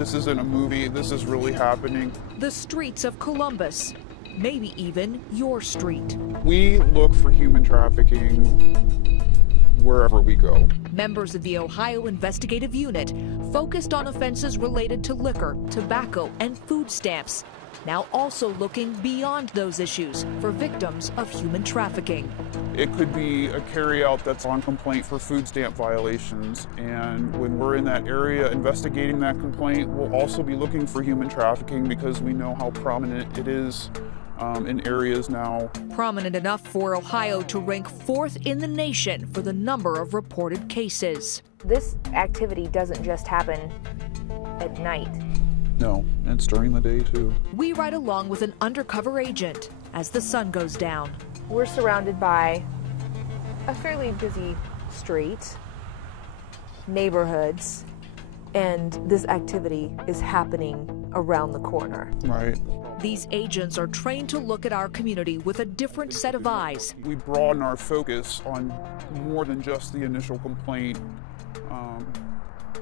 this isn't a movie, this is really happening. The streets of Columbus, maybe even your street. We look for human trafficking wherever we go. Members of the Ohio Investigative Unit focused on offenses related to liquor, tobacco, and food stamps. Now also looking beyond those issues for victims of human trafficking. It could be a carryout that's on complaint for food stamp violations, and when we're in that area investigating that complaint, we'll also be looking for human trafficking because we know how prominent it is in areas now. Prominent enough for Ohio to rank 4th in the nation for the number of reported cases. This activity doesn't just happen at night. No, it's during the day too. We ride along with an undercover agent as the sun goes down. We're surrounded by a fairly busy street, neighborhoods, and this activity is happening around the corner. Right. These agents are trained to look at our community with a different set of eyes. We broaden our focus on more than just the initial complaint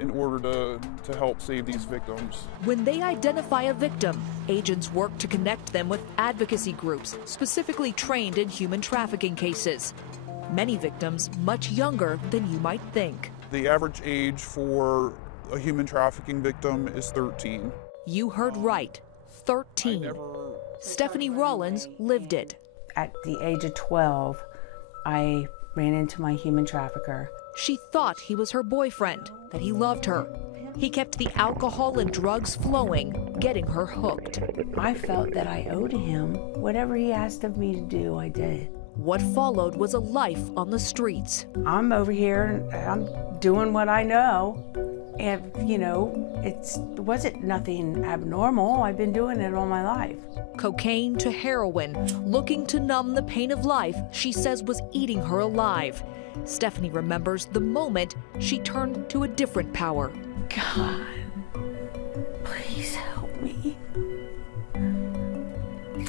in order to help save these victims. When they identify a victim, agents work to connect them with advocacy groups specifically trained in human trafficking cases. Many victims much younger than you might think. The average age for a human trafficking victim is 13. You heard right, 13. Stephanie Rollins lived it. At the age of 12, I ran into my human trafficker. She thought he was her boyfriend, that he loved her. He kept the alcohol and drugs flowing, getting her hooked. I felt that I owed him. Whatever he asked of me to do, I did. What followed was a life on the streets. I'm over here and I'm doing what I know. And, you know, it wasn't nothing abnormal. I've been doing it all my life. Cocaine to heroin, looking to numb the pain of life she says was eating her alive. Stephanie remembers the moment she turned to a different power. God, please help me.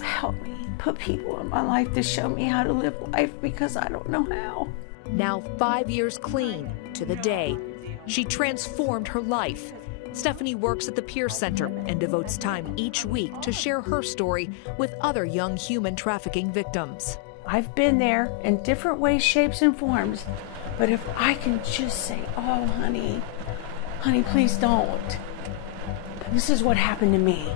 Help me. Put people in my life to show me how to live life because I don't know how. Now 5 years clean to the day. She transformed her life. Stephanie works at the Peer Center and devotes time each week to share her story with other young human trafficking victims. I've been there in different ways, shapes, and forms, but if I can just say, oh, honey, please don't. This is what happened to me.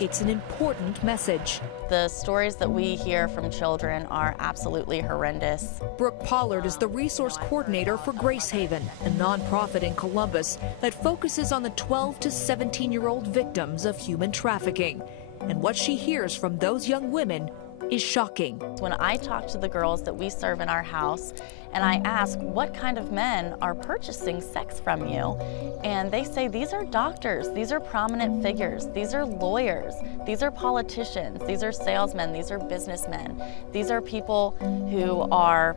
It's an important message. The stories that we hear from children are absolutely horrendous. Brooke Pollard is the resource coordinator for Grace Haven, a nonprofit in Columbus that focuses on the 12 to 17-year-old victims of human trafficking. And what she hears from those young women is shocking. When I talk to the girls that we serve in our house and I ask what kind of men are purchasing sex from you, and they say these are doctors, these are prominent figures, these are lawyers, these are politicians, these are salesmen, these are businessmen, these are people who are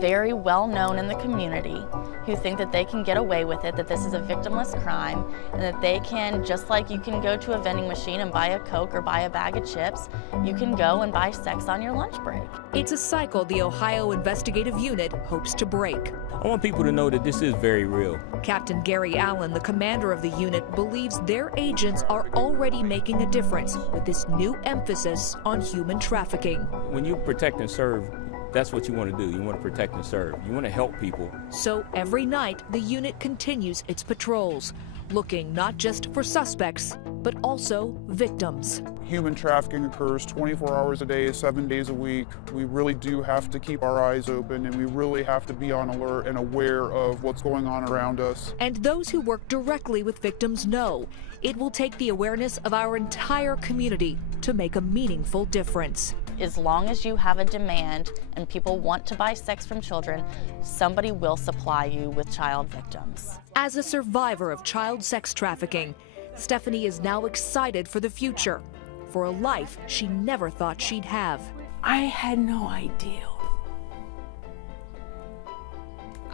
very well known in the community, who think that they can get away with it, that this is a victimless crime, and that they can, just like you can go to a vending machine and buy a Coke or buy a bag of chips, you can go and buy sex on your lunch break. It's a cycle the Ohio Investigative Unit hopes to break. I want people to know that this is very real. Captain Gary Allen, the commander of the unit, believes their agents are already making a difference with this new emphasis on human trafficking. When you protect and serve, that's what you want to do. You want to protect and serve. You want to help people. So every night, the unit continues its patrols, looking not just for suspects, but also victims. Human trafficking occurs 24 hours a day, 7 days a week. We really do have to keep our eyes open, and we really have to be on alert and aware of what's going on around us. And those who work directly with victims know it will take the awareness of our entire community to make a meaningful difference. As long as you have a demand and people want to buy sex from children, somebody will supply you with child victims. As a survivor of child sex trafficking, Stephanie is now excited for the future, for a life she never thought she'd have. I had no idea.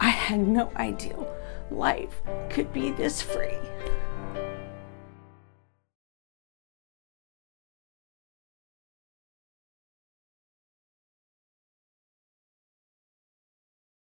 I had no idea life could be this free.